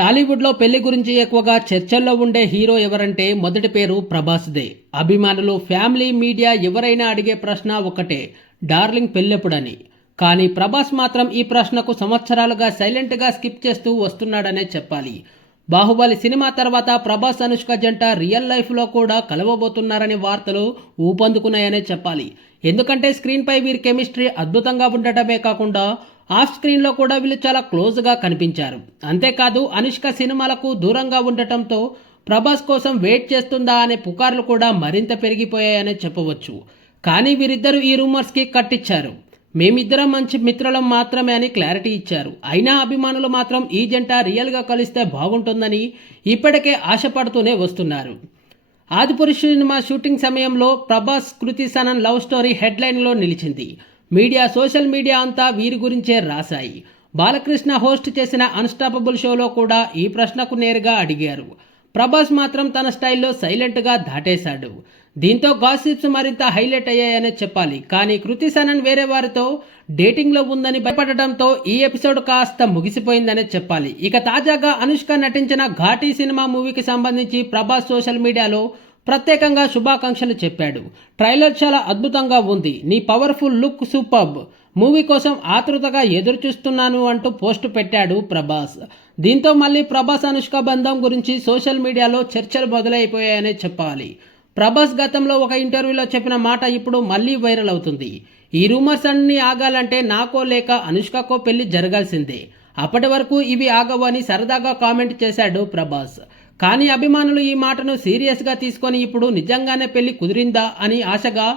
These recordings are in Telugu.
టాలీవుడ్లో పెళ్ళి గురించి ఎక్కువగా చర్చల్లో ఉండే హీరో ఎవరంటే మొదటి పేరు ప్రభాస్దే. అభిమానులు ఫ్యామిలీ మీడియా ఎవరైనా అడిగే ప్రశ్న ఒకటే డార్లింగ్ పెళ్ళెప్పుడని. కానీ ప్రభాస్ మాత్రం ఈ ప్రశ్నకు సంవత్సరాలుగా సైలెంట్గా స్కిప్ చేస్తూ వస్తున్నాడనే చెప్పాలి. బాహుబలి సినిమా తర్వాత ప్రభాస్ అనుష్క జంట రియల్ లైఫ్లో కూడా కలవబోతున్నారనే వార్తలు ఊపందుకున్నాయనే చెప్పాలి. ఎందుకంటే స్క్రీన్పై వీరి కెమిస్ట్రీ అద్భుతంగా ఉండటమే కాకుండా ఆఫ్ స్క్రీన్లో కూడా వీళ్ళు చాలా క్లోజ్గా కనిపించారు. అంతేకాదు అనుష్క సినిమాలకు దూరంగా ఉండటంతో ప్రభాస్ కోసం వెయిట్ చేస్తుందా అనే పుకార్లు కూడా మరింత పెరిగిపోయాయనే చెప్పవచ్చు. కానీ వీరిద్దరూ ఈ రూమర్స్కి కట్టిచ్చారు. మేమిద్దరం మంచి మిత్రులం మాత్రమే అని క్లారిటీ ఇచ్చారు. అయినా అభిమానులు మాత్రం ఈ జంట రియల్గా కలిస్తే బాగుంటుందని ఇప్పటికే ఆశపడుతూనే వస్తున్నారు. ఆదిపురుషు సినిమా షూటింగ్ సమయంలో ప్రభాస్ కృతి సనన్ లవ్ స్టోరీ హెడ్లైన్లో నిలిచింది. మీడియా సోషల్ మీడియా అంతా వీరి గురించే రాశాయి. బాలకృష్ణ హోస్ట్ చేసిన అన్స్టాపబుల్ షోలో కూడా ఈ ప్రశ్నకు నేరుగా అడిగారు. ప్రభాస్ మాత్రం తన స్టైల్లో సైలెంట్గా దాటేశాడు. దీంతో గాసిప్స్ మరింత హైలైట్ అయ్యాయనే చెప్పాలి. కానీ కృతి సనన్ వేరే వారితో డేటింగ్లో ఉందని భయపడటంతో ఈ ఎపిసోడ్ కాస్త ముగిసిపోయిందనే చెప్పాలి. ఇక తాజాగా అనుష్క నటించిన ఘాటీ సినిమా మూవీకి సంబంధించి ప్రభాస్ సోషల్ మీడియాలో ప్రత్యేకంగా శుభాకాంక్షలు చెప్పాడు. ట్రైలర్ చాలా అద్భుతంగా ఉంది. నీ పవర్ఫుల్ లుక్ సూపర్బ్. మూవీ కోసం ఆతృతగా ఎదురు చూస్తున్నాను అంటూ పోస్ట్ పెట్టాడు ప్రభాస్. దీంతో మళ్ళీ ప్రభాస్ అనుష్క బంధం గురించి సోషల్ మీడియాలో చర్చలు మొదలైపోయాయనే చెప్పాలి. ప్రభాస్ గతంలో ఒక ఇంటర్వ్యూలో చెప్పిన మాట ఇప్పుడు మళ్ళీ వైరల్ అవుతుంది. ఈ రూమర్స్ అన్ని ఆగాలంటే నాకో లేక అనుష్కకో పెళ్ళి జరగాల్సిందే. అప్పటి వరకు ఇవి ఆగవు అని సరదాగా కామెంట్ చేశాడు ప్రభాస్. కానీ అభిమానులు ఈ మాటను సీరియస్గా తీసుకొని ఇప్పుడు నిజంగానే పెళ్ళి కుదిరిందా అని ఆశగా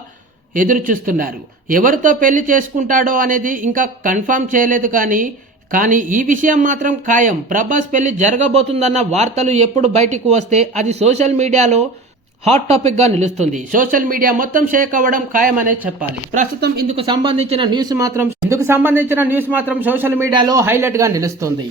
ఎదురు చూస్తున్నారు ఎవరితో పెళ్ళి చేసుకుంటాడో అనేది ఇంకా కన్ఫర్మ్ చేయలేదు కానీ కానీ ఈ విషయం మాత్రం ఖాయం. ప్రభాస్ పెళ్ళి జరగబోతుందన్న వార్తలు ఎప్పుడు బయటికి వస్తే అది సోషల్ మీడియాలో హాట్ టాపిక్గా నిలుస్తుంది. సోషల్ మీడియా మొత్తం షేక్ అవ్వడం ఖాయమనే చెప్పాలి. ప్రస్తుతం ఇందుకు సంబంధించిన న్యూస్ మాత్రం ఇందుకు సంబంధించిన న్యూస్ మాత్రం సోషల్ మీడియాలో హైలైట్గా నిలుస్తుంది.